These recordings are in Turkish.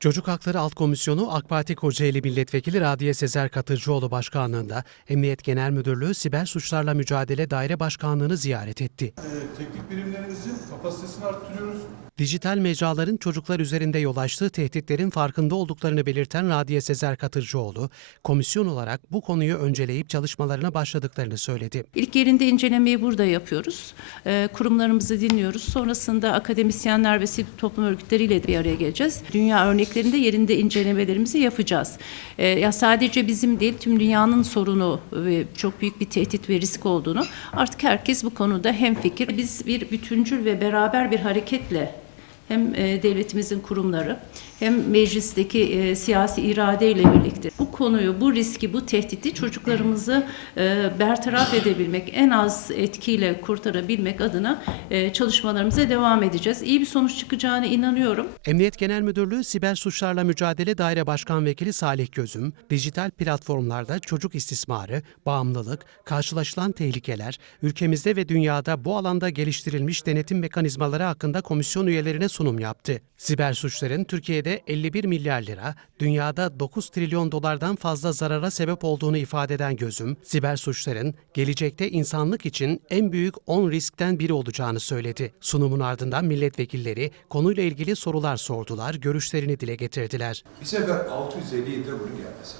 Çocuk Hakları Alt Komisyonu AK Parti Kocaeli Milletvekili Radiye Sezer Katıcıoğlu Başkanlığında Emniyet Genel Müdürlüğü Siber Suçlarla Mücadele Daire Başkanlığı'nı ziyaret etti. Ee, teknik birimlerimizin kapasitesini arttırıyoruz. Dijital mecraların çocuklar üzerinde yol açtığı tehditlerin farkında olduklarını belirten Radiye Sezer Katırcıoğlu, komisyon olarak bu konuyu önceleyip çalışmalarına başladıklarını söyledi. İlk yerinde incelemeyi burada yapıyoruz. Ee, kurumlarımızı dinliyoruz. Sonrasında akademisyenler ve sivil toplum örgütleriyle bir araya geleceğiz. Dünya örneklerinde yerinde incelemelerimizi yapacağız. Ee, ya sadece bizim değil tüm dünyanın sorunu ve çok büyük bir tehdit ve risk olduğunu artık herkes bu konuda hemfikir. Biz bir bütüncül ve beraber bir hareketle hem e, devletimizin kurumları hem meclisteki e, siyasi iradeyle birlikte bu konuyu, bu riski, bu tehdidi çocuklarımızı e, bertaraf edebilmek, en az etkiyle kurtarabilmek adına çalışmalarımıza devam edeceğiz. İyi bir sonuç çıkacağına inanıyorum. Emniyet Genel Müdürlüğü Siber Suçlarla Mücadele Daire Başkan Vekili Salih Gözüm, dijital platformlarda çocuk istismarı, bağımlılık, karşılaşılan tehlikeler, ülkemizde ve dünyada bu alanda geliştirilmiş denetim mekanizmaları hakkında komisyon üyelerine sunum yaptı. Siber suçların Türkiye'de 51 milyar lira, dünyada 9 trilyon dolardan fazla zarara sebep olduğunu ifade eden Gözüm, siber suçların gelecekte insanlık için en büyük 10 riskten biri olacağını söyledi. Sunumun ardından milletvekilleri konuyla ilgili sorular sordular, görüşlerini dile getirdiler. Bir sefer 650'yi de bunu gelmesi.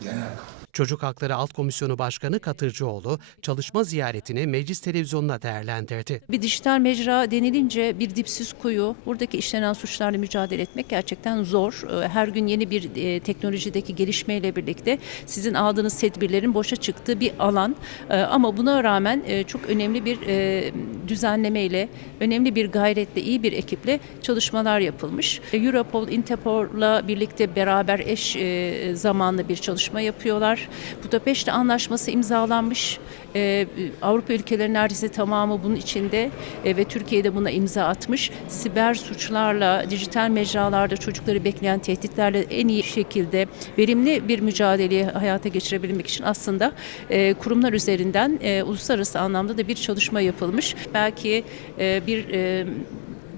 Genel kanun. Çocuk Hakları Alt Komisyonu Başkanı Katırcıoğlu çalışma ziyaretini meclis televizyonuna değerlendirdi. Bir dijital mecra denilince bir dipsiz kuyu, buradaki işlenen suçlarla mücadele etmek gerçekten zor. Ee, Her gün yeni bir e, teknolojideki gelişmeyle birlikte sizin aldığınız tedbirlerin boşa çıktığı bir alan. Ee, Ama buna rağmen e, çok önemli bir e, düzenlemeyle, önemli bir gayretle, iyi bir ekiple çalışmalar yapılmış. Europol, Interpol'la birlikte beraber eş zamanlı bir çalışma yapıyorlar. Budapeşte Anlaşması imzalanmış. Ee, Avrupa ülkelerinin neredeyse tamamı bunun içinde e, ve Türkiye'de buna imza atmış. Siber suçlarla, dijital mecralarda çocukları bekleyen tehditlerle en iyi şekilde verimli bir mücadeleyi hayata geçirebilmek için aslında e, kurumlar üzerinden e, uluslararası anlamda da bir çalışma yapılmış. Belki e, bir e,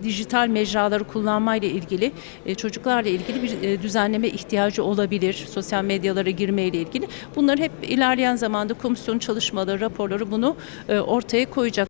dijital mecraları kullanmayla ilgili e, çocuklarla ilgili bir e, düzenleme ihtiyacı olabilir. Sosyal medyalara girmeyle ilgili. Bunlar hep ilerleyen zamanda komisyon çalışmaları, raporları bunu e, ortaya koyacak.